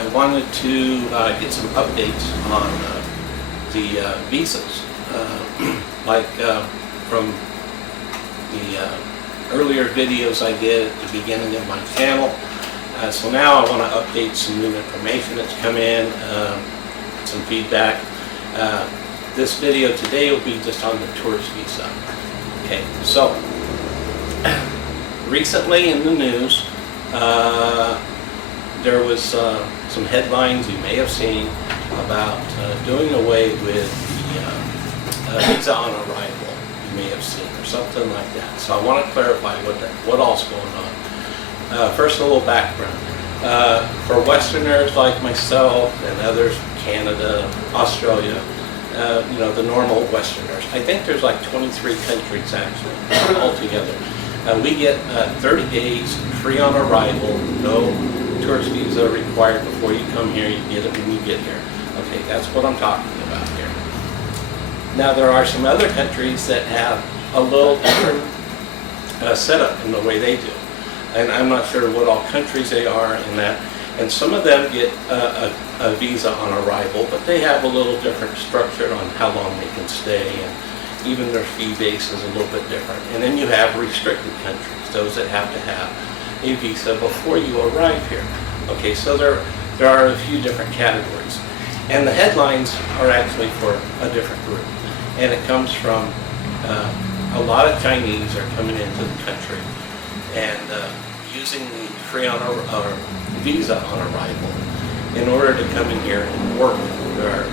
I wanted to get some updates on the visas, like from the earlier videos I did at the beginning of my channel. So now I want to update some new information that's come in, some feedback. This video today will be just on the tourist visa. Okay, so recently in the news, there was some headlines you may have seen about doing away with the visa on arrival. You may have seen, or something like that. So I want to clarify what all's going on. First, a little background. For Westerners like myself and others, Canada, Australia, the normal Westerners. I think there's like 23 countries actually altogether. We get 30 days free on arrival, no tourist visa required before you come here. You get it when you get here. Okay, that's what I'm talking about here. Now there are some other countries that have a little different setup in the way they do. And I'm not sure what all countries they are in that. And some of them get a visa on arrival, but they have a little different structure on how long they can stay, and even their fee base is a little bit different. And then you have restricted countries, those that have to have a visa before you arrive here. Okay, so there are a few different categories. And the headlines are actually for a different group. And it comes from a lot of Chinese are coming into the country and using the free on or visa on arrival in order to come in here and work. There are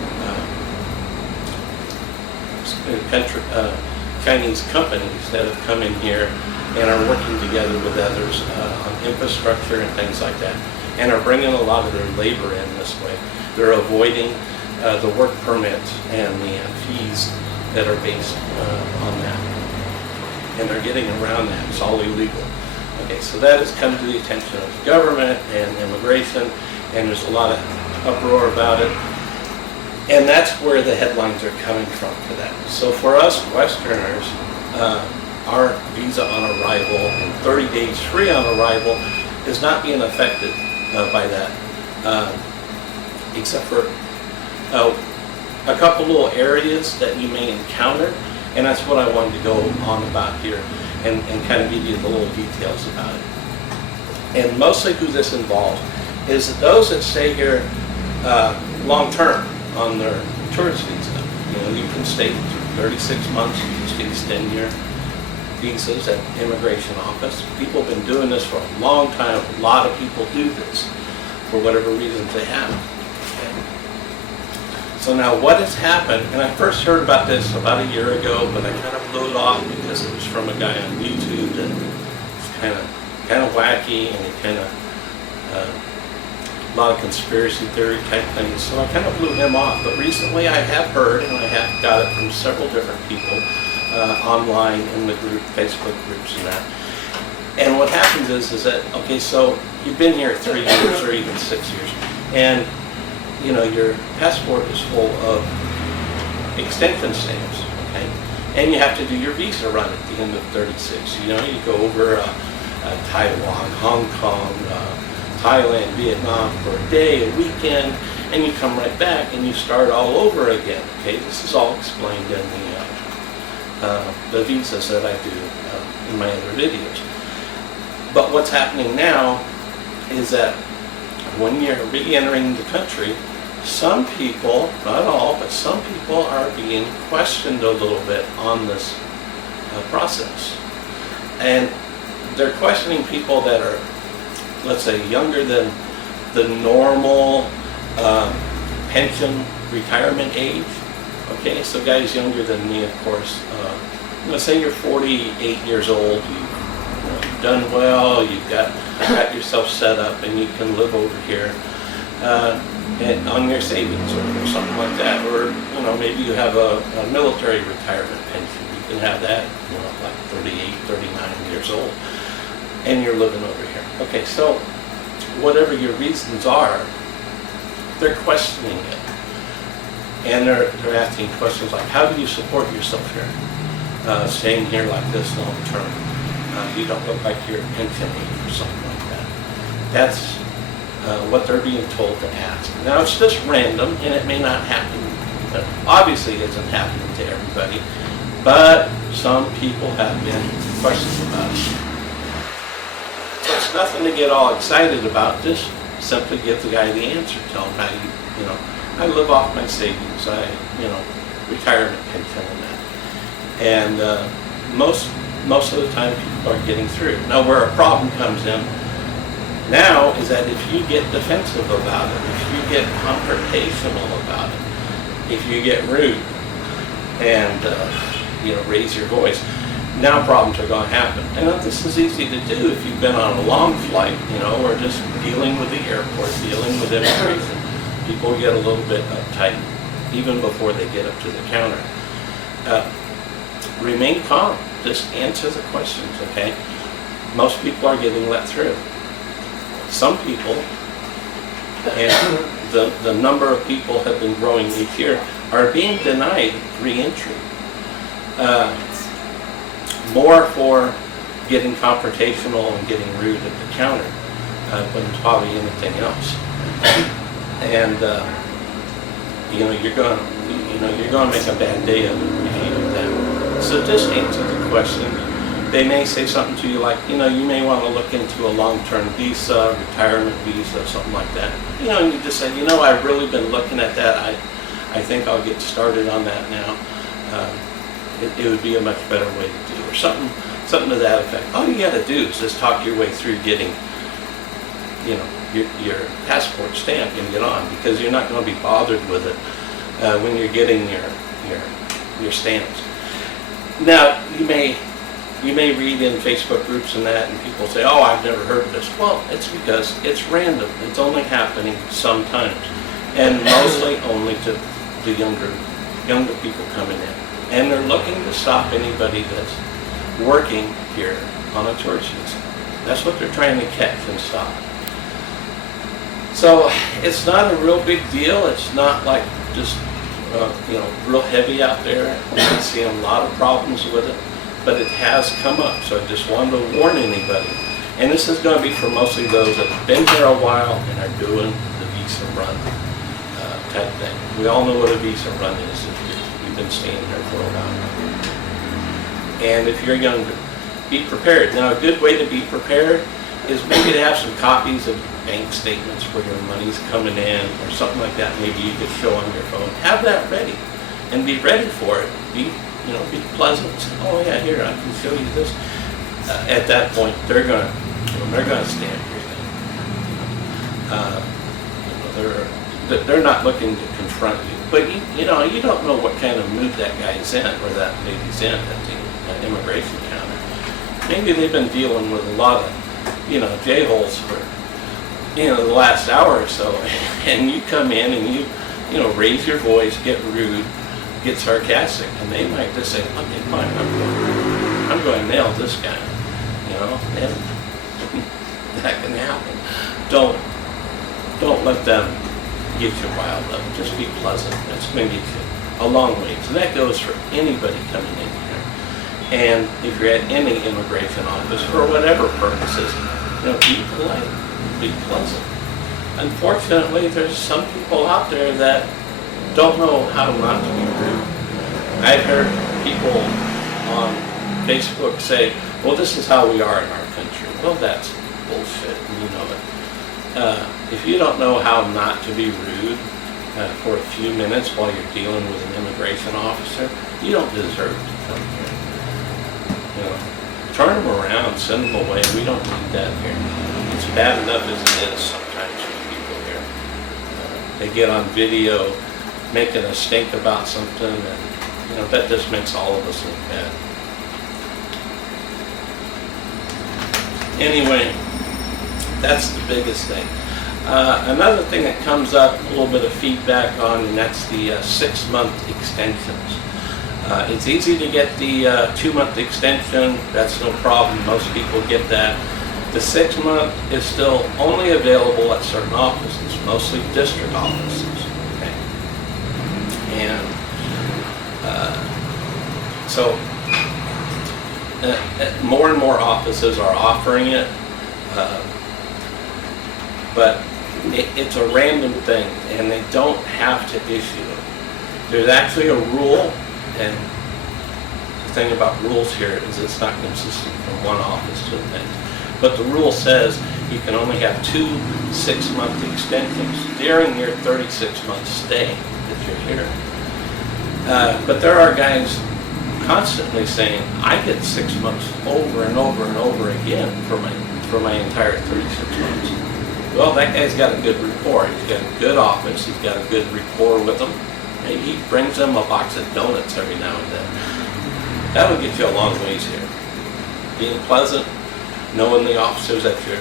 Chinese companies that have come in here and are working together with others on infrastructure and things like that, and are bringing a lot of their labor in this way. They're avoiding the work permits and the fees that are based on that, and they're getting around that. It's all illegal. Okay, so that has come to the attention of the government and immigration, and there's a lot of uproar about it. And that's where the headlines are coming from for that. So for us Westerners, our visa on arrival and 30 days free on arrival is not being affected by that, except for a couple little areas that you may encounter, and that's what I wanted to go on about here and kind of give you the little details about it. And mostly who this involves is those that stay here long term on their tourist visa. You can stay through 36 months, you can stay extend your visas at the immigration office. People have been doing this for a long time. A lot of people do this for whatever reasons they have. Okay. So now what has happened, and I first heard about this about a year ago, but I kind of blew it off because it was from a guy on YouTube that was kind of wacky, and he kind of a lot of conspiracy theory type things, so I kind of blew him off. But recently I have heard, and I have got it from several different people online in the group, Facebook groups and that. And what happens is that, okay, so you've been here 3 years or even 6 years, and your passport is full of extension stamps, okay? And you have to do your visa run at the end of 36. You go over Taiwan, Hong Kong, Thailand, Vietnam for a day, a weekend, and you come right back and you start all over again. Okay, this is all explained in the visas that I do in my other videos. But what's happening now is that when you're re-entering the country, some people, not all, but some people are being questioned a little bit on this process. And they're questioning people that are, let's say, younger than the normal pension retirement age. Okay, so guys younger than me, of course. Let's say you're 48 years old, you've done well, you've got yourself set up, and you can live over here and on your savings or something like that. Or maybe you have a military retirement pension. You can have that, like 38, 39 years old, and you're living over here. Okay, so whatever your reasons are, they're questioning it. And they're asking questions like, how do you support yourself here? Staying here like this long term. You don't look like you're a pension age or something like that. That's what they're being told to ask. Now it's just random and it may not happen, obviously it isn't happening to everybody, but some people have been questions about it. So it's nothing to get all excited about, just simply give the guy the answer, tell him how I live off my savings, retirement pension and that. And most of the time people are getting through. Now where a problem comes in now is that if you get defensive about it, if you get confrontational about it, if you get rude and raise your voice, now problems are going to happen. And this is easy to do if you've been on a long flight, or just dealing with the airport, dealing with immigration. People get a little bit uptight even before they get up to the counter. Remain calm. Just answer the questions, okay? Most people are getting let through. Some people, and the number of people have been growing each year, are being denied re-entry. More for getting confrontational and getting rude at the counter than probably anything else. And you're going to make a bad day of it if you do that. So just answer the question. They may say something to you like, you may want to look into a long-term visa, retirement visa, something like that. And you just say, I've really been looking at that. I think I'll get started on that now. It would be a much better way to do, or something to that effect. All you got to do is just talk your way through getting, your passport stamped and get on, because you're not going to be bothered with it when you're getting your stamps. Now you may read in Facebook groups and that, and people say, "Oh, I've never heard of this." Well, it's because it's random. It's only happening sometimes, and mostly only to the younger people coming in. And they're looking to stop anybody that's working here on a tourist visa. That's what they're trying to catch and stop. So it's not a real big deal. It's not like just real heavy out there. I see a lot of problems with it, but it has come up. So I just wanted to warn anybody. And this is going to be for mostly those that have been here a while and are doing the visa run type thing. We all know what a visa run is if you've been staying here for a while. And if you're younger, be prepared. Now, a good way to be prepared is maybe to have some copies of bank statements where your money's coming in or something like that. Maybe you could show on your phone. Have that ready and be ready for it. Be pleasant. Oh yeah, here, I can show you this. At that point, they're gonna stamp your thing. They're not looking to confront you, but you don't know what kind of mood that guy's in or that lady's in at the immigration counter. Maybe they've been dealing with a lot of J-holes for the last hour or so, and you come in and you raise your voice, get rude, get sarcastic, and they might just say, "Okay, fine, I'm going to nail this guy," and that can happen. Don't let them get you riled up. Just be pleasant. That's going to get you a long ways, and that goes for anybody coming in here. And if you're at any immigration office for whatever purposes, be polite, be pleasant. Unfortunately, there's some people out there that don't know how not to be rude. I've heard people on Facebook say, "Well, this is how we are in our country." Well, that's bullshit, and you know it. If you don't know how not to be rude for a few minutes while you're dealing with an immigration officer, you don't deserve to come here. Turn them around, send them away. We don't need that here. It's bad enough as it is sometimes for people here. They get on video making a stink about something, and that just makes all of us look bad. Anyway, that's the biggest thing. Another thing that comes up, a little bit of feedback on, and that's the 6-month extensions. It's easy to get the 2-month extension. That's no problem. Most people get that. The 6-month is still only available at certain offices, mostly district offices. Okay? And so more and more offices are offering it. But it's a random thing, and they don't have to issue it. There's actually a rule, and the thing about rules here is it's not consistent from one office to the next. But the rule says you can only have 2 6-month extensions during your 36-month stay that you're here. But there are guys constantly saying, I get 6 months over and over and over again for my entire 36 months. Well, that guy's got a good rapport. He's got a good office. He's got a good rapport with them. Maybe he brings them a box of donuts every now and then. That will get you a long ways here. Being pleasant, knowing the officers at your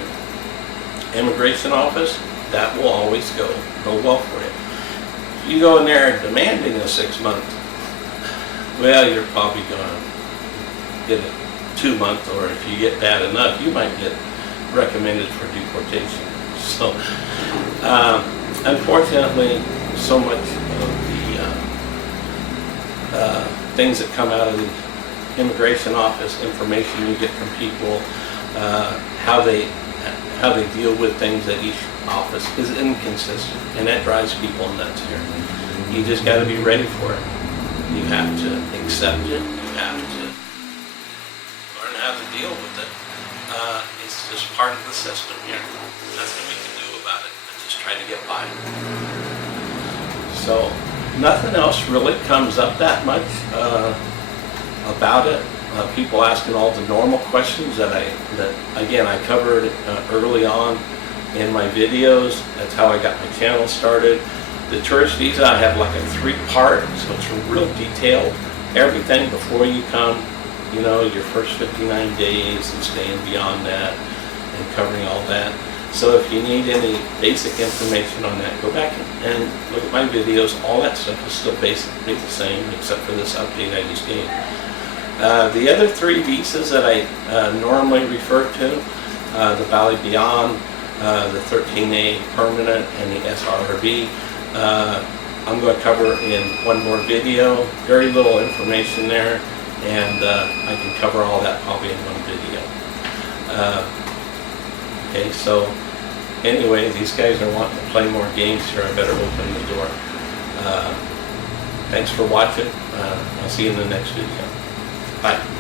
immigration office, that will always go well for you. If you go in there demanding a 6-month, well, you're probably going to get a 2-month, or if you get bad enough, you might get recommended for deportation. So, unfortunately, so much of the things that come out of the immigration office, information you get from people, how they deal with things at each office is inconsistent, and that drives people nuts here. You just got to be ready for it. You have to accept it. You have to learn how to deal with it. It's just part of the system here. Nothing we can do about it, but just try to get by. So nothing else really comes up that much about it. People asking all the normal questions that again I covered early on in my videos. That's how I got my channel started. The tourist visa, I have like a 3-part, so it's real detailed. Everything before you come, you know, your first 59 days and staying beyond that and covering all that. So if you need any basic information on that, go back and look at my videos. All that stuff is still basically the same except for this update I just gave. The other 3 visas that I normally refer to, the Valley Beyond, the 13A Permanent, and the SRB, I'm going to cover in one more video. Very little information there, and I can cover all that probably in one video. Okay, so anyway, these guys are wanting to play more games here. I better open the door. Thanks for watching. I'll see you in the next video. Bye.